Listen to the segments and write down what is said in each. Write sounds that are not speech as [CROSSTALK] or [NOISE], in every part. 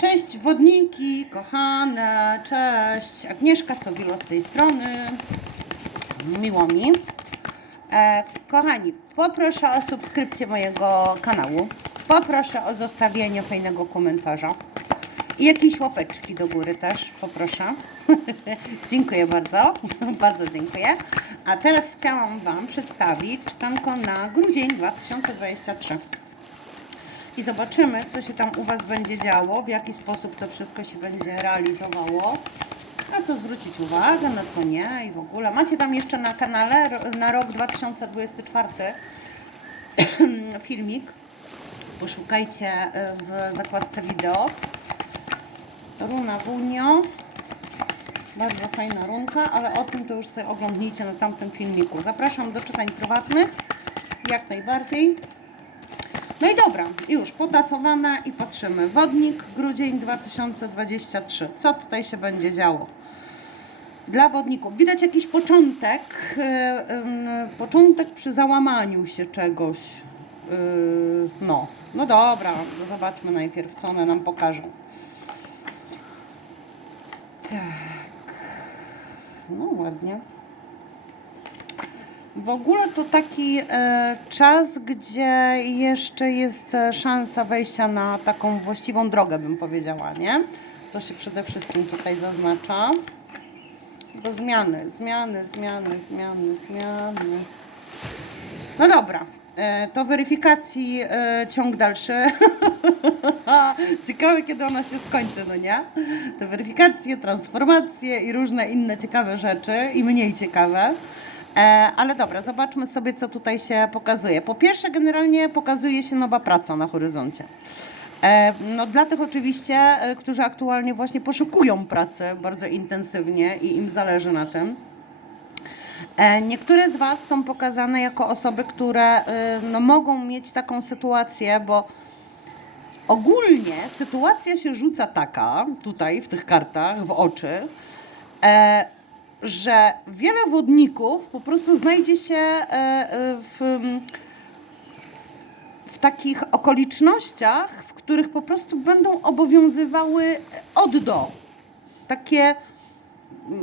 Cześć wodniki, kochane, cześć. Agnieszka Sowilo z tej strony. Miło mi. E, kochani, poproszę o subskrypcję mojego kanału. Poproszę o zostawienie fajnego komentarza. I jakieś łapeczki do góry też, poproszę. [LAUGHS] dziękuję bardzo, [LAUGHS] bardzo dziękuję. A teraz chciałam Wam przedstawić czytanko na grudzień 2023 i zobaczymy, co się tam u Was będzie działo, w jaki sposób to wszystko się będzie realizowało, na co zwrócić uwagę, na co nie i w ogóle. Macie tam jeszcze na kanale na rok 2024 [CLEARS THROAT] filmik. Poszukajcie y, w zakładce wideo. Runa Bunio. Bardzo fajna runka, ale o tym to już sobie oglądnijcie na tamtym filmiku. Zapraszam do czytań prywatnych, jak najbardziej. No i dobra, już potasowane i patrzymy. Wodnik, grudzień 2023. Co tutaj się będzie działo? Dla wodników. Widać jakiś początek, yy, yy, początek przy załamaniu się czegoś. Yy, no, no dobra, zobaczmy najpierw, co one nam pokażą. Tak. No ładnie. W ogóle to taki e, czas, gdzie jeszcze jest e, szansa wejścia na taką właściwą drogę, bym powiedziała, nie? To się przede wszystkim tutaj zaznacza. Bo zmiany, zmiany, zmiany, zmiany, zmiany. No dobra, e, to weryfikacji ciąg dalszy. [LAUGHS] Ciekawe, kiedy ona się skończy, no nie? Te weryfikacje, transformacje i różne inne ciekawe rzeczy i mniej ciekawe. E, ale dobra, zobaczmy sobie, co tutaj się pokazuje. Po pierwsze, generalnie pokazuje się nowa praca na horyzoncie. E, no, dla tych oczywiście, e, którzy aktualnie właśnie poszukują pracy bardzo intensywnie i im zależy na tym. Niektóre z Was są pokazane jako osoby, które no, mogą mieć taką sytuację, bo ogólnie sytuacja się rzuca taka, tutaj w tych kartach, w oczy, że wiele wodników po prostu znajdzie się e, e, w, w takich okolicznościach, w których po prostu będą obowiązywały od do. Takie m,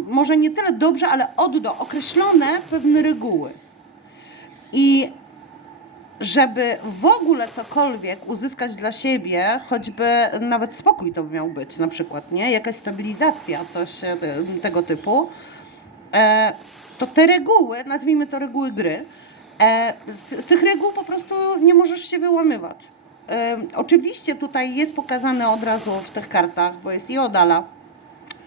może nie tyle dobrze, ale od do określone pewne reguły. I żeby w ogóle cokolwiek uzyskać dla siebie, choćby nawet spokój to miał być na przykład, nie? Jakaś stabilizacja, coś e, tego typu, to te reguły, nazwijmy to reguły gry, e, z, tych reguł po prostu nie możesz się wyłamywać. E, oczywiście tutaj jest pokazane od razu w tych kartach, bo jest i Odala,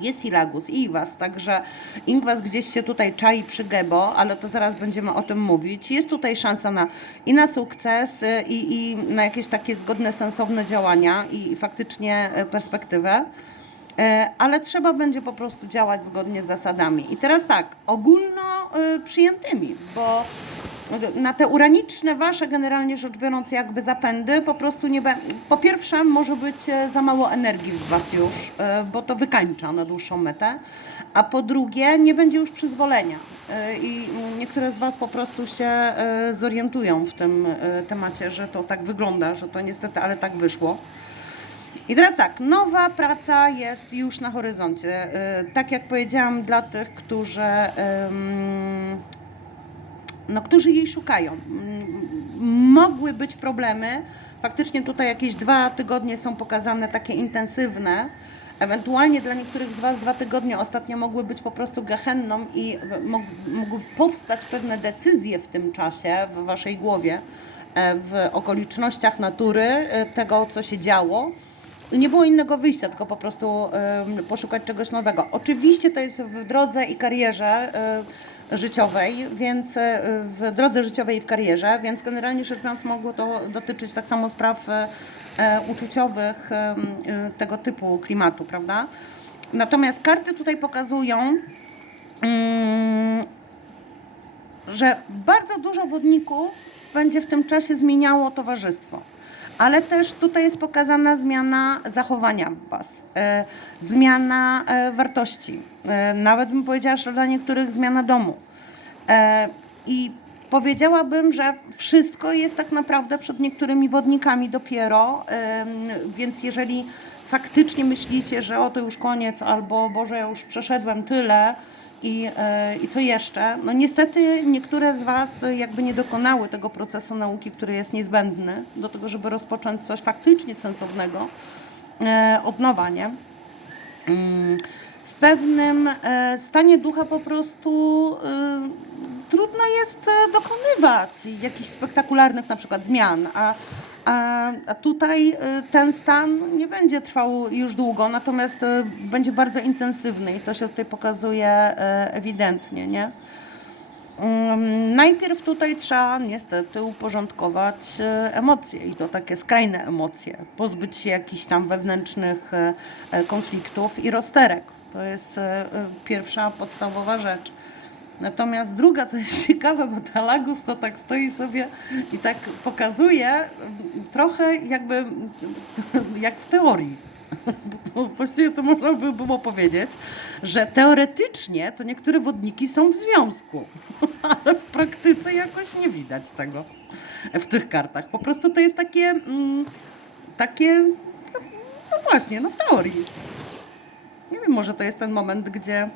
jest i Lagus, i Iwas, także Iwas gdzieś się tutaj czai przy Gebo, ale to zaraz będziemy o tym mówić. Jest tutaj szansa na, i na sukces, i, i na jakieś takie zgodne, sensowne działania i faktycznie perspektywę. E, ale trzeba będzie po prostu działać zgodnie z zasadami. I teraz tak, ogólno y, przyjętymi, bo na te uraniczne wasze generalnie rzecz biorąc jakby zapędy po prostu nie be... po pierwsze może być e, za mało energii w was już, e, bo to wykańcza na dłuższą metę, a po drugie nie będzie już przyzwolenia E, i niektóre z was po prostu się e, zorientują w tym e, temacie, że to tak wygląda, że to niestety, ale tak wyszło. I teraz tak, nowa praca jest już na horyzoncie. E, Tak jak powiedziałam, dla tych, którzy, no, którzy jej szukają. Mm, Mogły być problemy. Faktycznie tutaj jakieś dwa tygodnie są pokazane takie intensywne. Ewentualnie dla niektórych z Was dwa tygodnie ostatnio mogły być po prostu gehenną i mog- mogły powstać pewne decyzje w tym czasie w Waszej głowie, e, w okolicznościach natury, e, tego co się działo. Nie było innego wyjścia, tylko po prostu poszukać czegoś nowego. Oczywiście to jest w drodze i karierze e, życiowej, więc e, w drodze życiowej i w karierze, więc generalnie rzecz biorąc mogło to dotyczyć tak samo spraw e, uczuciowych tego typu klimatu, prawda? Natomiast karty tutaj pokazują, mm, że bardzo dużo wodników będzie w tym czasie zmieniało towarzystwo. Ale też tutaj jest pokazana zmiana zachowania Was, e, zmiana e, wartości, e, nawet bym powiedziała, że dla niektórych zmiana domu. I Powiedziałabym, że wszystko jest tak naprawdę przed niektórymi wodnikami dopiero, więc jeżeli faktycznie myślicie, że o to już koniec, albo Boże, ja już przeszedłem tyle i, e, i co jeszcze, no niestety niektóre z Was jakby nie dokonały tego procesu nauki, który jest niezbędny do tego, żeby rozpocząć coś faktycznie sensownego e, od nowa, nie? Mm, w pewnym e, stanie ducha po prostu trudno jest dokonywać jakichś spektakularnych na przykład zmian, a, a, tutaj e, ten stan nie będzie trwał już długo, natomiast e, będzie bardzo intensywny i to się tutaj pokazuje e, ewidentnie, nie? Mm, Najpierw tutaj trzeba niestety uporządkować emocje i to takie skrajne emocje, pozbyć się jakichś tam wewnętrznych konfliktów i rozterek. To jest pierwsza podstawowa rzecz. Natomiast druga, co jest [LAUGHS] ciekawe, bo ta Lagus to tak stoi sobie i tak pokazuje trochę jakby jak w teorii. Bo to właściwie to można by było powiedzieć, że teoretycznie to niektóre wodniki są w związku, [LAUGHS] ale w praktyce jakoś nie widać tego w tych kartach. Po prostu to jest takie, mm, takie, no właśnie, no w teorii. Nie wiem, może to jest ten moment, gdzie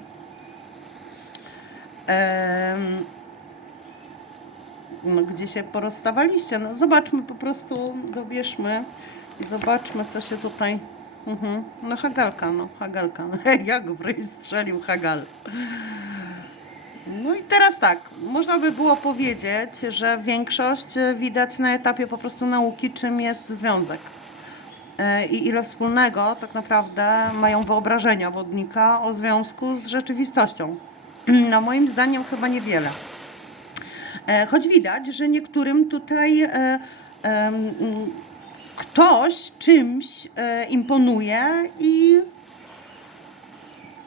no, gdzie się porozstawaliście. No, zobaczmy po prostu, dobierzmy zobaczmy, co się tutaj. Mhm. No Hagalka, no Hagalka. [LAUGHS] Jak w strzelił Hagal. No i teraz tak, można by było powiedzieć, że większość widać na etapie po prostu nauki, czym jest związek. E, I ile wspólnego tak naprawdę mają wyobrażenia wodnika o związku z rzeczywistością. [CLEARS THROAT] No moim zdaniem chyba niewiele. E, Choć widać, że niektórym tutaj e, ktoś czymś e, imponuje i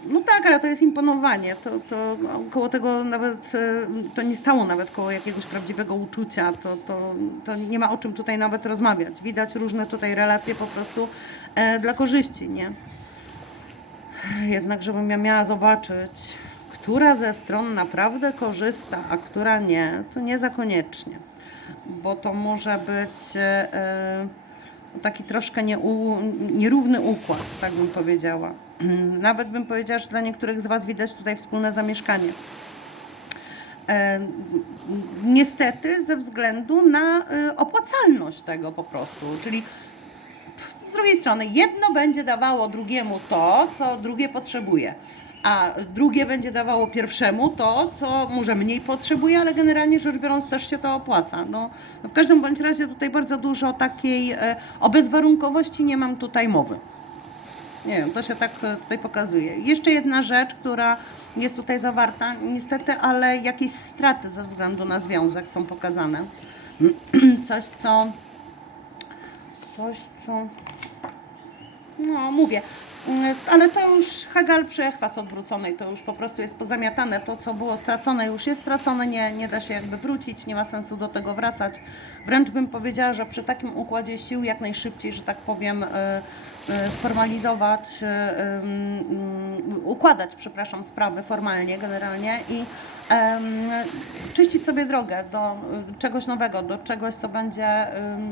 no tak, ale to jest imponowanie. To, to koło tego nawet to nie stało nawet koło jakiegoś prawdziwego uczucia. To, to, to nie ma o czym tutaj nawet rozmawiać. Widać różne tutaj relacje po prostu dla korzyści, nie? Jednak, żebym ja miała zobaczyć, która ze stron naprawdę korzysta, a która nie, to nie za koniecznie. Bo to może być e, taki troszkę nierówny układ, tak bym powiedziała. [CLEARS THROAT] Nawet bym powiedziała, że dla niektórych z Was widać tutaj wspólne zamieszkanie. E, niestety ze względu na e, opłacalność tego po prostu, czyli z drugiej strony, jedno będzie dawało drugiemu to, co drugie potrzebuje, a drugie będzie dawało pierwszemu to, co może mniej potrzebuje, ale generalnie rzecz biorąc też się to opłaca. No, w każdym bądź razie tutaj bardzo dużo takiej e, o bezwarunkowości nie mam tutaj mowy. Nie wiem, to się tak e, tutaj pokazuje. Jeszcze jedna rzecz, która jest tutaj zawarta, niestety, ale jakieś straty ze względu na związek są pokazane. [CLEARS THROAT] Coś, co. Coś, co. No, mówię. Mm, Ale to już Hagal przechwas odwróconej, to już po prostu jest pozamiatane. To, co było stracone, już jest stracone, nie, nie da się jakby wrócić, nie ma sensu do tego wracać. Wręcz bym powiedziała, że przy takim układzie sił jak najszybciej, że tak powiem, y, y, formalizować, y, y, układać, przepraszam, sprawy formalnie, generalnie i czyścić sobie drogę do czegoś nowego, do czegoś, co będzie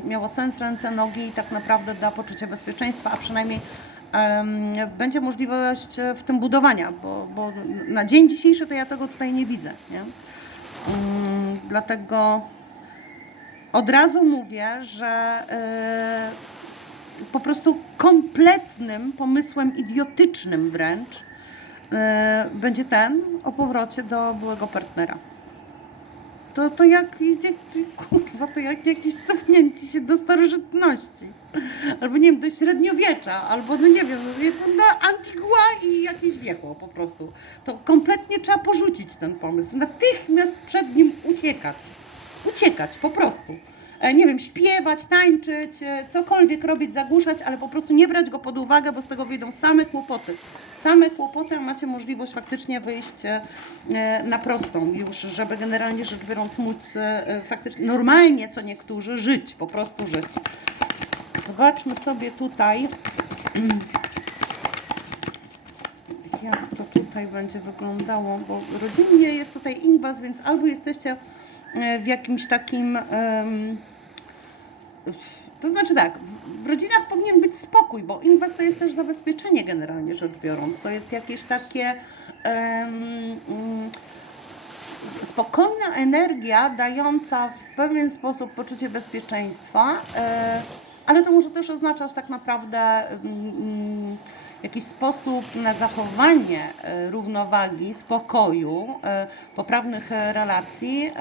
miało sens, ręce, nogi i tak naprawdę da poczucie bezpieczeństwa, a przynajmniej będzie możliwość e, w tym budowania, bo, bo na dzień dzisiejszy to ja tego tutaj nie widzę. Nie? Mm, Dlatego od razu mówię, że e, po prostu kompletnym pomysłem, idiotycznym wręcz, e, będzie ten o powrocie do byłego partnera. To, to jak, jak, kurwa, to jak jakieś cofnięcie się do starożytności. Albo nie wiem, do średniowiecza, albo no nie wiem, na Antigua i jakieś wiechło po prostu. To kompletnie trzeba porzucić ten pomysł. Natychmiast przed nim uciekać. Uciekać po prostu. E, Nie wiem, śpiewać, tańczyć, e, cokolwiek robić, zagłuszać, ale po prostu nie brać go pod uwagę, bo z tego wyjdą same kłopoty. Same kłopoty, a macie możliwość faktycznie wyjść e, na prostą już, żeby generalnie rzecz biorąc móc e, faktycznie normalnie, co niektórzy, żyć, po prostu żyć. Zobaczmy sobie tutaj, [CLEARS THROAT] jak to tutaj będzie wyglądało, bo rodzinnie jest tutaj inwas, więc albo jesteście e, w jakimś takim. To znaczy tak, w, w rodzinach powinien być spokój, bo inwest to jest też zabezpieczenie generalnie rzecz biorąc. To jest jakieś takie. em, mm, spokojna energia dająca w pewien sposób poczucie bezpieczeństwa, e, ale to może też oznaczać tak naprawdę mm, mm, jakiś sposób na zachowanie e, równowagi, spokoju, e, poprawnych relacji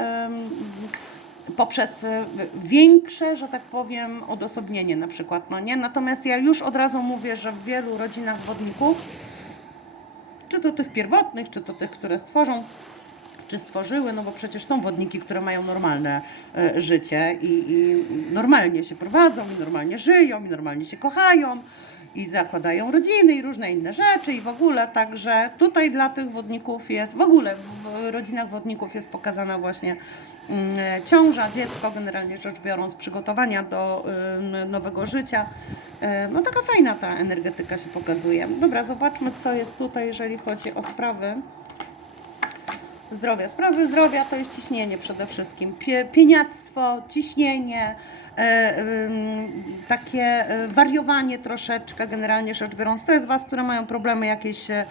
poprzez e, większe, że tak powiem, odosobnienie na przykład, no nie? Natomiast ja już od razu mówię, że w wielu rodzinach wodników, czy to tych pierwotnych, czy to tych, które stworzą, stworzyły, no bo przecież są wodniki, które mają normalne e, życie i, i normalnie się prowadzą, i normalnie żyją, i normalnie się kochają, i zakładają rodziny, i różne inne rzeczy, i w ogóle. Także tutaj dla tych wodników jest, w ogóle w rodzinach wodników jest pokazana właśnie mm, ciąża, dziecko, generalnie rzecz biorąc, przygotowania do nowego życia. E, No taka fajna ta energetyka się pokazuje. Dobra, zobaczmy, co jest tutaj, jeżeli chodzi o sprawy zdrowia. Sprawy zdrowia to jest ciśnienie przede wszystkim. Pie, pieniactwo, ciśnienie, e, takie e, wariowanie troszeczkę, generalnie rzecz biorąc. To jest Was, które mają problemy jakieś e,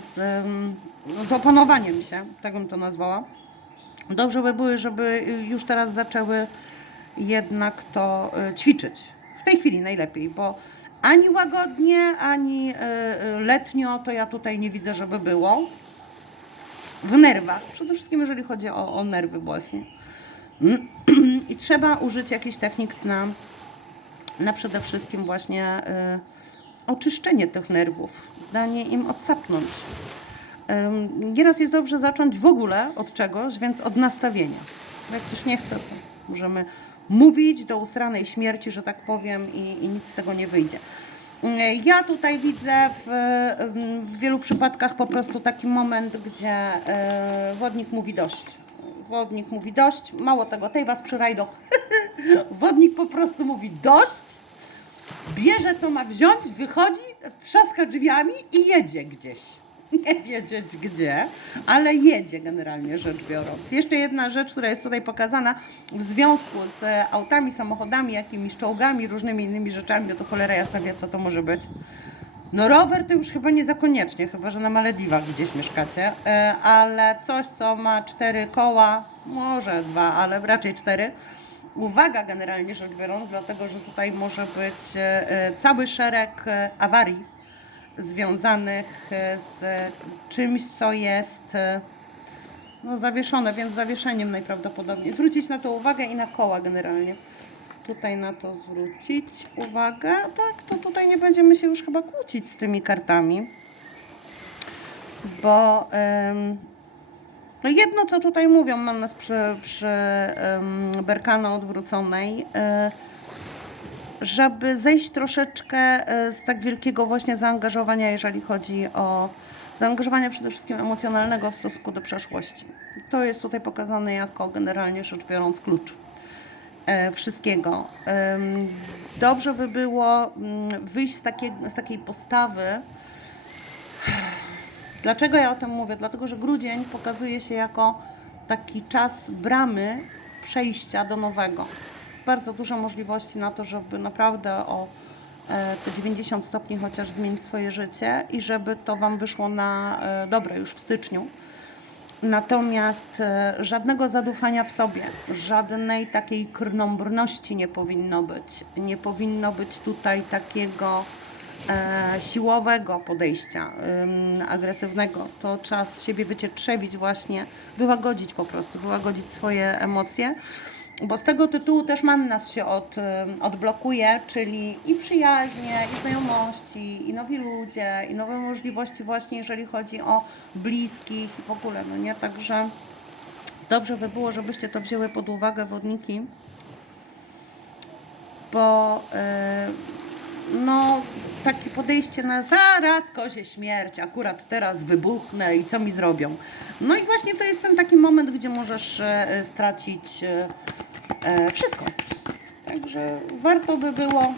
z, z opanowaniem się, tak bym to nazwała. Dobrze by było, żeby już teraz zaczęły jednak to ćwiczyć. W tej chwili najlepiej, bo ani łagodnie, ani letnio to ja tutaj nie widzę, żeby było w nerwach. Przede wszystkim, jeżeli chodzi o, o nerwy właśnie. [CLEARS THROAT] I trzeba użyć jakichś technik na, na przede wszystkim właśnie y, oczyszczenie tych nerwów, danie im odsapnąć. Nieraz jest dobrze zacząć w ogóle od czegoś, więc od nastawienia. Jak ktoś nie chce, to możemy mówić do usranej śmierci, że tak powiem, i, i nic z tego nie wyjdzie. Yy, Ja tutaj widzę w, ym, w wielu przypadkach po prostu taki moment, gdzie yy, wodnik mówi dość. Wodnik mówi dość, mało tego, tej was przyrajdą. [LAUGHS] wodnik po prostu mówi dość, bierze co ma wziąć, wychodzi, trzaska drzwiami i jedzie gdzieś. Nie wiedzieć gdzie, ale jedzie generalnie rzecz biorąc. Jeszcze jedna rzecz, która jest tutaj pokazana w związku z autami, samochodami, jakimiś czołgami, różnymi innymi rzeczami, no to cholera jasna wie, co to może być. No rower to już chyba nie za koniecznie, chyba że na Malediwach gdzieś mieszkacie, e, ale coś, co ma cztery koła, może dwa, ale raczej cztery. Uwaga generalnie rzecz biorąc, dlatego że tutaj może być e, e, cały szereg awarii związanych e, z czymś, co jest e, no, zawieszone, więc zawieszeniem najprawdopodobniej. Zwrócić na to uwagę i na koła generalnie. Tutaj na to zwrócić uwagę. Tak, to tutaj nie będziemy się już chyba kłócić z tymi kartami. Bo em, no jedno, co tutaj mówią, mam nas przy, przy em, berkano odwróconej, e, żeby zejść troszeczkę e, z tak wielkiego właśnie zaangażowania, jeżeli chodzi o zaangażowania przede wszystkim emocjonalnego w stosunku do przeszłości. To jest tutaj pokazane jako generalnie rzecz biorąc klucz e, wszystkiego. Dobrze by było mm, wyjść z, takiej z takiej postawy. Dlaczego ja o tym mówię? Dlatego, że grudzień pokazuje się jako taki czas bramy przejścia do nowego. Bardzo duże możliwości na to, żeby naprawdę o e, te 90 stopni chociaż zmienić swoje życie i żeby to Wam wyszło na e, dobre już w styczniu. Natomiast e, żadnego zadufania w sobie, żadnej takiej krnąbrności nie powinno być. Nie powinno być tutaj takiego siłowego podejścia, agresywnego. To z siebie wycietrzewić właśnie, wyłagodzić po prostu, wyłagodzić swoje emocje. Bo z tego tytułu też mannas się od, ym, odblokuje, czyli i przyjaźnie, i znajomości, i nowi ludzie, i nowe możliwości właśnie, jeżeli chodzi o bliskich i w ogóle, no nie? Także dobrze by było, żebyście to wzięły pod uwagę wodniki, bo yy, no takie podejście na zaraz kozie śmierć, akurat teraz wybuchnę i co mi zrobią. No i właśnie to jest ten taki moment, gdzie możesz e, stracić e, wszystko. Także warto by było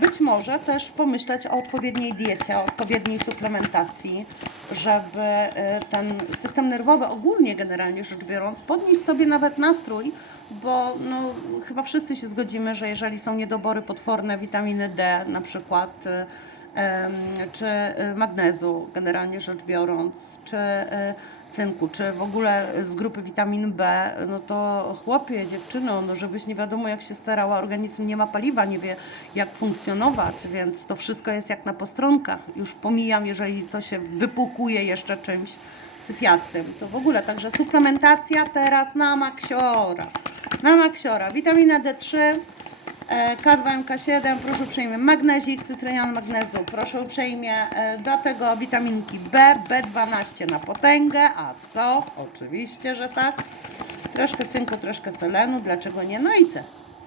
być może też pomyśleć o odpowiedniej diecie, o odpowiedniej suplementacji, żeby e, ten system nerwowy ogólnie generalnie rzecz biorąc podnieść sobie nawet nastrój, bo no, chyba wszyscy się zgodzimy, że jeżeli są niedobory potworne witaminy D na przykład, e, czy e, magnezu generalnie rzecz biorąc, czy e, cynku, czy w ogóle z grupy witamin B, no to chłopie, dziewczyno, no żebyś nie wiadomo jak się starała, organizm nie ma paliwa, nie wie jak funkcjonować, więc to wszystko jest jak na postronkach. Już pomijam, jeżeli to się wypłukuje jeszcze czymś syfiastym. To w ogóle, także suplementacja teraz na maksiora. Na maksiora. Witamina D3, E, K2, K7, proszę uprzejmie magnezik, cytrynian magnezu, proszę uprzejmie e, do tego witaminki B, B12 na potęgę, a co? Oczywiście, że tak. Troszkę cynku, troszkę selenu, dlaczego nie? No i C,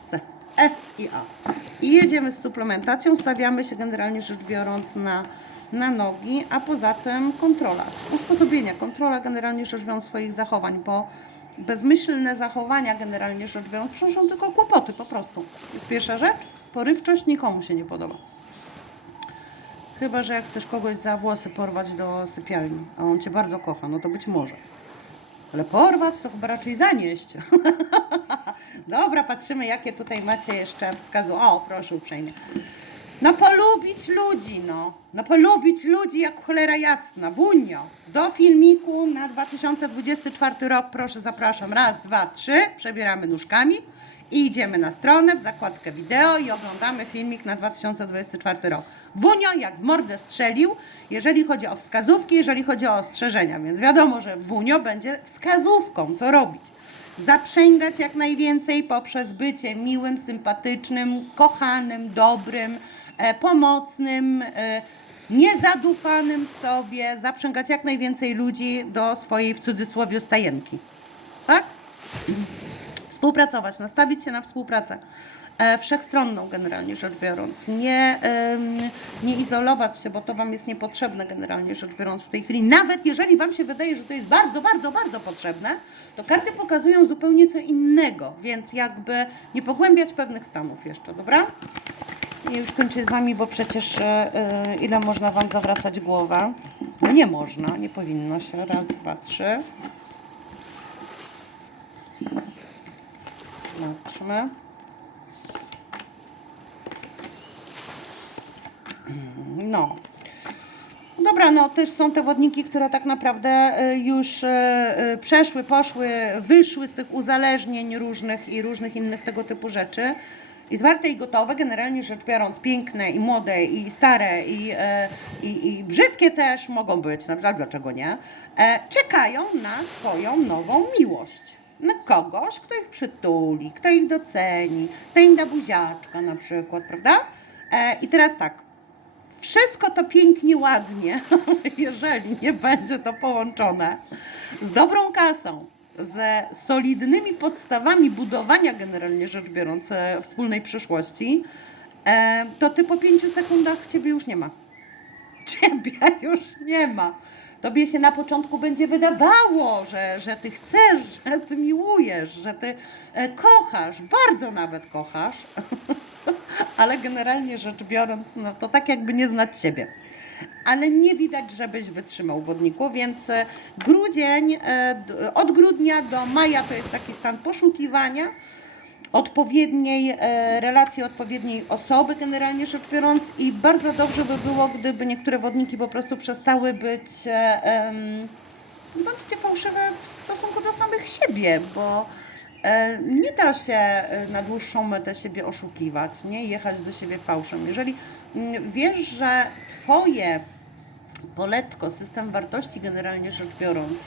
C, E i A. I jedziemy z suplementacją, stawiamy się generalnie rzecz biorąc na, na nogi, a poza tym kontrola, usposobienia, kontrola generalnie rzecz biorąc swoich zachowań, bo bezmyślne zachowania generalnie rzecz biorąc przynoszą tylko kłopoty po prostu. Jest pierwsza rzecz. Porywczość nikomu się nie podoba. Chyba, że jak chcesz kogoś za włosy porwać do sypialni, a on cię bardzo kocha, no to być może. Ale porwać to chyba raczej zanieść. [LAUGHS] Dobra, patrzymy, jakie tutaj macie jeszcze wskazu. O, proszę uprzejmie. No polubić ludzi, no. No polubić ludzi jak cholera jasna. Wunio. Do filmiku na 2024 rok proszę zapraszam. Raz, dwa, trzy. Przebieramy nóżkami i idziemy na stronę w zakładkę wideo i oglądamy filmik na 2024 rok. Wunio jak w mordę strzelił, jeżeli chodzi o wskazówki, jeżeli chodzi o ostrzeżenia, więc wiadomo, że Wunio będzie wskazówką, co robić zaprzęgać jak najwięcej poprzez bycie miłym, sympatycznym, kochanym, dobrym, pomocnym, e, niezadufanym w sobie, zaprzęgać jak najwięcej ludzi do swojej w cudzysłowie stajenki. Tak? Współpracować, nastawić się na współpracę. E, wszechstronną generalnie rzecz biorąc. Nie, nie izolować się, bo to Wam jest niepotrzebne generalnie rzecz biorąc w tej chwili. Nawet jeżeli Wam się wydaje, że to jest bardzo, bardzo, bardzo potrzebne, to karty pokazują zupełnie co innego, więc jakby nie pogłębiać pewnych stanów jeszcze, dobra? I już kończę z Wami, bo przecież e, e, ile można Wam zawracać głowę? No nie można, nie powinno się. Raz, dwa, trzy. Zobaczmy. No. Dobra, no też są te wodniki, które tak naprawdę y, już przeszły, poszły, wyszły z tych uzależnień różnych i różnych innych tego typu rzeczy. I zwarte i gotowe, generalnie rzecz biorąc, piękne i młode i stare i, e, i, i brzydkie też mogą być, na przykład dlaczego nie, e, czekają na swoją nową miłość. Na kogoś, kto ich przytuli, kto ich doceni, kto im buziaczka na przykład, prawda? E, I teraz tak, wszystko to pięknie, ładnie, [LAUGHS] jeżeli nie będzie to połączone z dobrą kasą, ze solidnymi podstawami budowania, generalnie rzecz biorąc, e, wspólnej przyszłości, e, to ty po pięciu sekundach ciebie już nie ma. [LAUGHS] Ciebie już nie ma. Tobie się na początku będzie wydawało, że, że ty chcesz, [LAUGHS] że ty miłujesz, że ty e, kochasz, bardzo nawet kochasz, [LAUGHS] ale generalnie rzecz biorąc, no to tak jakby nie znać siebie. Ale nie widać, żebyś wytrzymał wodniku, więc e, grudzień, e, od grudnia do maja to jest taki stan poszukiwania odpowiedniej e, relacji, odpowiedniej osoby, generalnie rzecz biorąc, i bardzo dobrze by było, gdyby niektóre wodniki po prostu przestały być bądźcie fałszywe w stosunku do samych siebie, bo nie da się na dłuższą metę siebie oszukiwać, nie jechać do siebie fałszem. Jeżeli wiesz, że Twoje poletko, system wartości generalnie rzecz biorąc,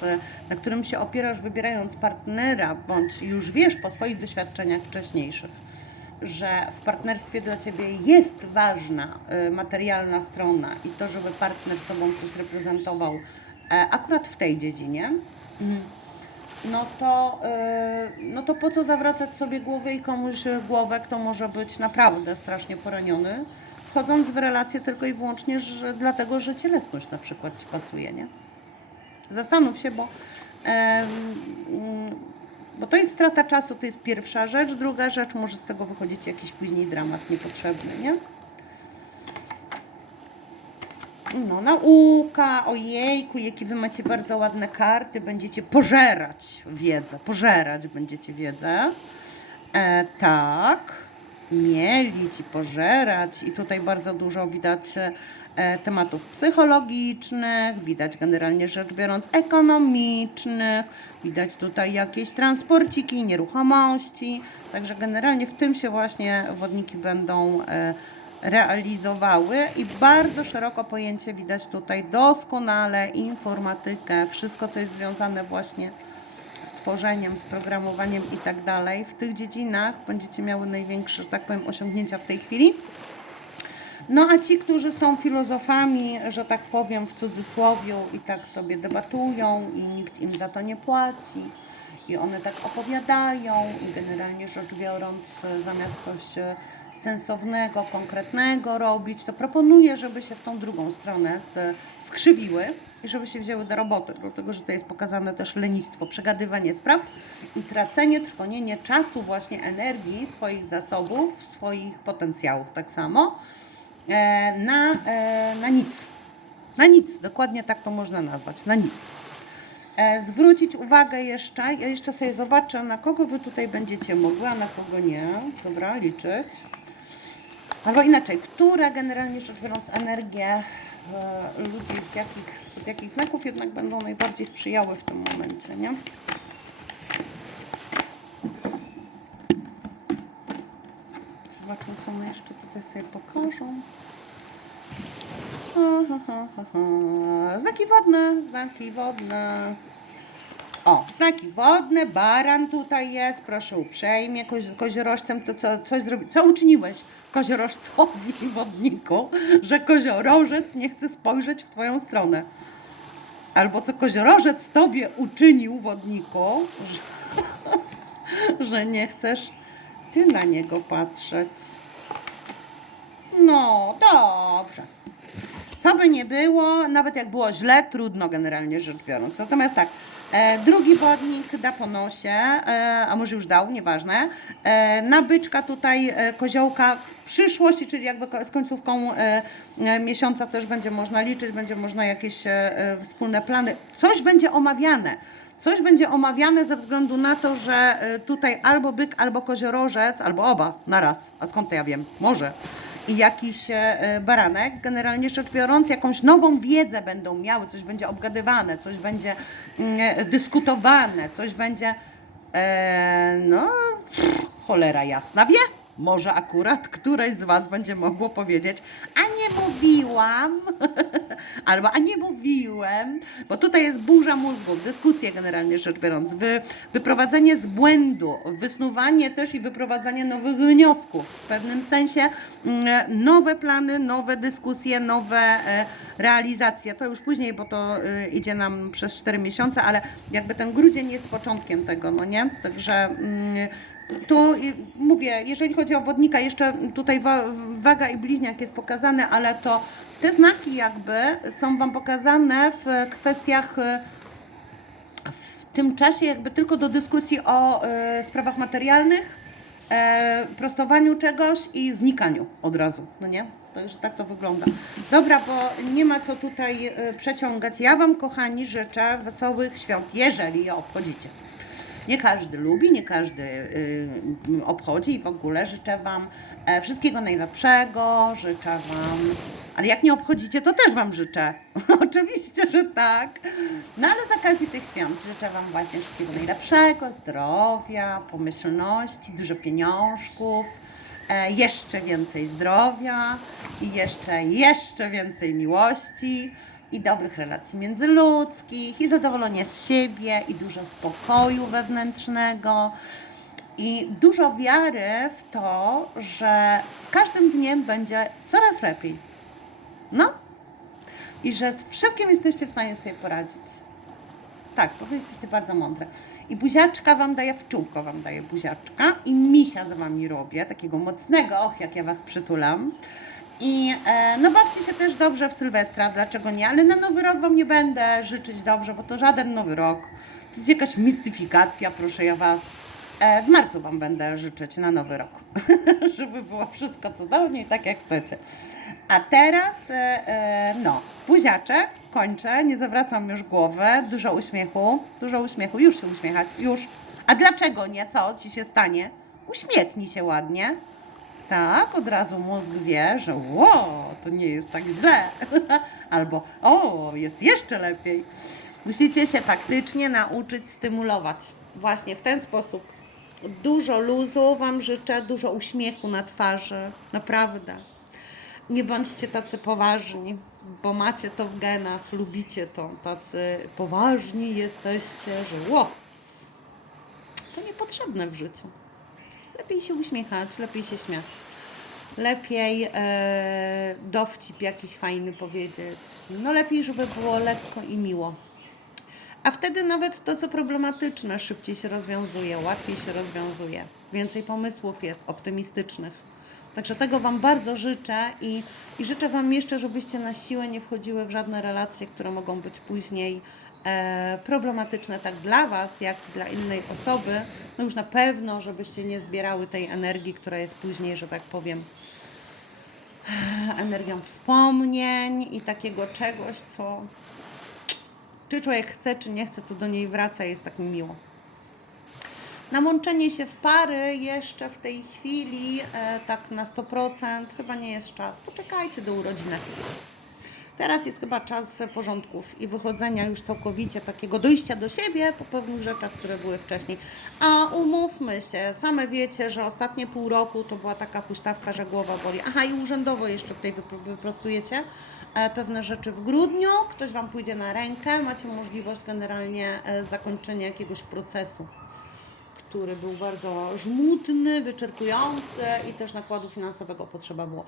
na którym się opierasz wybierając partnera, bądź już wiesz po swoich doświadczeniach wcześniejszych, że w partnerstwie dla Ciebie jest ważna e, materialna strona i to, żeby partner sobą coś reprezentował e, akurat w tej dziedzinie, mm, no to, e, no to po co zawracać sobie głowę i komuś głowę, kto może być naprawdę strasznie poraniony, wchodząc w relację tylko i wyłącznie że, dlatego, że cielesność na przykład Ci pasuje, nie? Zastanów się, bo, mm, bo to jest strata czasu, to jest pierwsza rzecz. Druga rzecz, może z tego wychodzić jakiś później dramat niepotrzebny, nie? No, nauka, ojejku, jakie wy macie bardzo ładne karty, będziecie pożerać wiedzę, pożerać będziecie wiedzę. E, tak, mielić i pożerać. I tutaj bardzo dużo widać e, tematów psychologicznych, widać generalnie rzecz biorąc ekonomicznych, widać tutaj jakieś transporciki, nieruchomości, także generalnie w tym się właśnie wodniki będą e, realizowały. I bardzo szeroko pojęcie widać tutaj doskonale informatykę, wszystko co jest związane właśnie z tworzeniem, z programowaniem i tak dalej. W tych dziedzinach będziecie miały największe, że tak powiem, osiągnięcia w tej chwili. No a ci, którzy są filozofami, że tak powiem w cudzysłowie i tak sobie debatują i nikt im za to nie płaci i one tak opowiadają i generalnie rzecz biorąc zamiast coś e, sensownego, konkretnego robić, to proponuję, żeby się w tą drugą stronę skrzywiły i żeby się wzięły do roboty, dlatego że to jest pokazane też lenistwo, przegadywanie spraw i tracenie, trwonienie czasu, właśnie energii, swoich zasobów, swoich potencjałów tak samo e, na, e, na nic. Na nic, dokładnie tak to można nazwać, na nic. E, zwrócić uwagę jeszcze, ja jeszcze sobie zobaczę, na kogo wy tutaj będziecie mogły, a na kogo nie. Dobra, liczyć. Albo inaczej, które generalnie rzecz biorąc energię e, ludzi z jakich, spod jakich znaków jednak będą najbardziej sprzyjały w tym momencie, nie? Zobaczmy, co one jeszcze tutaj sobie pokażą. Ha, ha, ha, ha, ha. Znaki wodne, znaki wodne. O, znaki wodne, baran tutaj jest, proszę uprzejmie, kozi, z koziorożcem to co, coś zrobi. Co uczyniłeś koziorożcowi [LAUGHS] wodniku, że koziorożec nie chce spojrzeć w twoją stronę? Albo co koziorożec tobie uczynił wodniku, że, [LAUGHS] że nie chcesz ty na niego patrzeć. No, dobrze. Co by nie było, nawet jak było źle, trudno generalnie rzecz biorąc. Natomiast tak, drugi wodnik da po nosie, e, a może już dał, nieważne. E, na byczka tutaj e, koziołka w przyszłości, czyli jakby z końcówką e, e, miesiąca też będzie można liczyć, będzie można jakieś e, e, wspólne plany. Coś będzie omawiane. Coś będzie omawiane ze względu na to, że e, tutaj albo byk, albo koziorożec, albo oba naraz. A skąd to ja wiem? Może jakiś e, baranek, generalnie rzecz biorąc, jakąś nową wiedzę będą miały, coś będzie obgadywane, coś będzie mm, e, dyskutowane, coś będzie, e, no, cholera jasna wie. Może akurat któreś z Was będzie mogło powiedzieć, a nie mówiłam, [LAUGHS] albo a nie mówiłem, bo tutaj jest burza mózgów, dyskusje generalnie rzecz biorąc, wy, wyprowadzenie z błędu, wysnuwanie też i wyprowadzanie nowych wniosków. W pewnym sensie mm, nowe plany, nowe dyskusje, nowe e, realizacje. To już później, bo to e, idzie nam przez 4 miesiące, ale jakby ten grudzień jest początkiem tego, no nie? Także mm, tu mówię, jeżeli chodzi o wodnika, jeszcze tutaj wa waga i bliźniak jest pokazane, ale to te znaki jakby są Wam pokazane w kwestiach e, w tym czasie jakby tylko do dyskusji o e, sprawach materialnych, e, prostowaniu czegoś i znikaniu od razu, no nie? Także tak to wygląda. Dobra, bo nie ma co tutaj e, przeciągać. Ja Wam, kochani, życzę wesołych świąt, jeżeli je obchodzicie. Nie każdy lubi, nie każdy y, obchodzi i w ogóle życzę Wam e, wszystkiego najlepszego, życzę Wam. Ale jak nie obchodzicie, to też Wam życzę. [LAUGHS] Oczywiście, że tak. No ale z okazji tych świąt życzę Wam właśnie wszystkiego najlepszego, zdrowia, pomyślności, dużo pieniążków, e, jeszcze więcej zdrowia i jeszcze, jeszcze więcej miłości i dobrych relacji międzyludzkich, i zadowolenia z siebie, i dużo spokoju wewnętrznego, i dużo wiary w to, że z każdym dniem będzie coraz lepiej. No, i że z wszystkim jesteście w stanie sobie poradzić. Tak, bo wy jesteście bardzo mądre. I buziaczka wam daję, w czółko wam daję buziaczka i misia z wami robię, takiego mocnego, och, jak ja was przytulam. I e, no bawcie się też dobrze w Sylwestra, dlaczego nie? Ale na Nowy Rok wam nie będę życzyć dobrze, bo to żaden Nowy Rok. To jest jakaś mistyfikacja, proszę ja was. E, w marcu wam będę życzyć na Nowy Rok, [LAUGHS] żeby było wszystko cudownie i tak jak chcecie. A teraz, e, e, no, Buziaczek, kończę, nie zawracam już głowy, dużo uśmiechu, dużo uśmiechu, już się uśmiechać, już. A dlaczego nie? Co ci się stanie? Uśmiechnij się ładnie. Tak, od razu mózg wie, że ło, to nie jest tak źle. [LAUGHS] Albo o, jest jeszcze lepiej. Musicie się faktycznie nauczyć stymulować. Właśnie w ten sposób. Dużo luzu Wam życzę, dużo uśmiechu na twarzy. Naprawdę. Nie bądźcie tacy poważni, bo macie to w genach, lubicie to. Tacy poważni jesteście, że ło, to niepotrzebne w życiu. Lepiej się uśmiechać, lepiej się śmiać. Lepiej e, dowcip jakiś fajny powiedzieć. No lepiej, żeby było lekko i miło. A wtedy nawet to, co problematyczne, szybciej się rozwiązuje, łatwiej się rozwiązuje. Więcej pomysłów jest optymistycznych. Także tego Wam bardzo życzę i, i życzę Wam jeszcze, żebyście na siłę nie wchodziły w żadne relacje, które mogą być później problematyczne tak dla Was, jak i dla innej osoby. No już na pewno, żebyście nie zbierały tej energii, która jest później, że tak powiem, energią wspomnień i takiego czegoś, co czy człowiek chce, czy nie chce, to do niej wraca, jest tak mi miło. Na łączenie się w pary jeszcze w tej chwili, e, tak na 100%, chyba nie jest czas. Poczekajcie do urodzinek. Teraz jest chyba czas porządków i wychodzenia już całkowicie takiego dojścia do siebie po pewnych rzeczach, które były wcześniej. A umówmy się, same wiecie, że ostatnie pół roku to była taka huśtawka, że głowa boli. Aha, i urzędowo jeszcze tutaj wypro- wyprostujecie e, pewne rzeczy w grudniu. Ktoś Wam pójdzie na rękę, macie możliwość generalnie e, zakończenia jakiegoś procesu który był bardzo żmudny, wyczerpujący i też nakładu finansowego potrzeba było.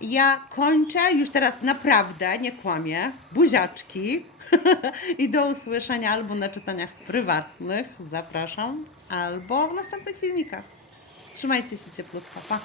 Ja kończę już teraz naprawdę, nie kłamię, buziaczki. [LAUGHS] I do usłyszenia albo na czytaniach prywatnych, zapraszam, albo w następnych filmikach. Trzymajcie się cieplutko, pa!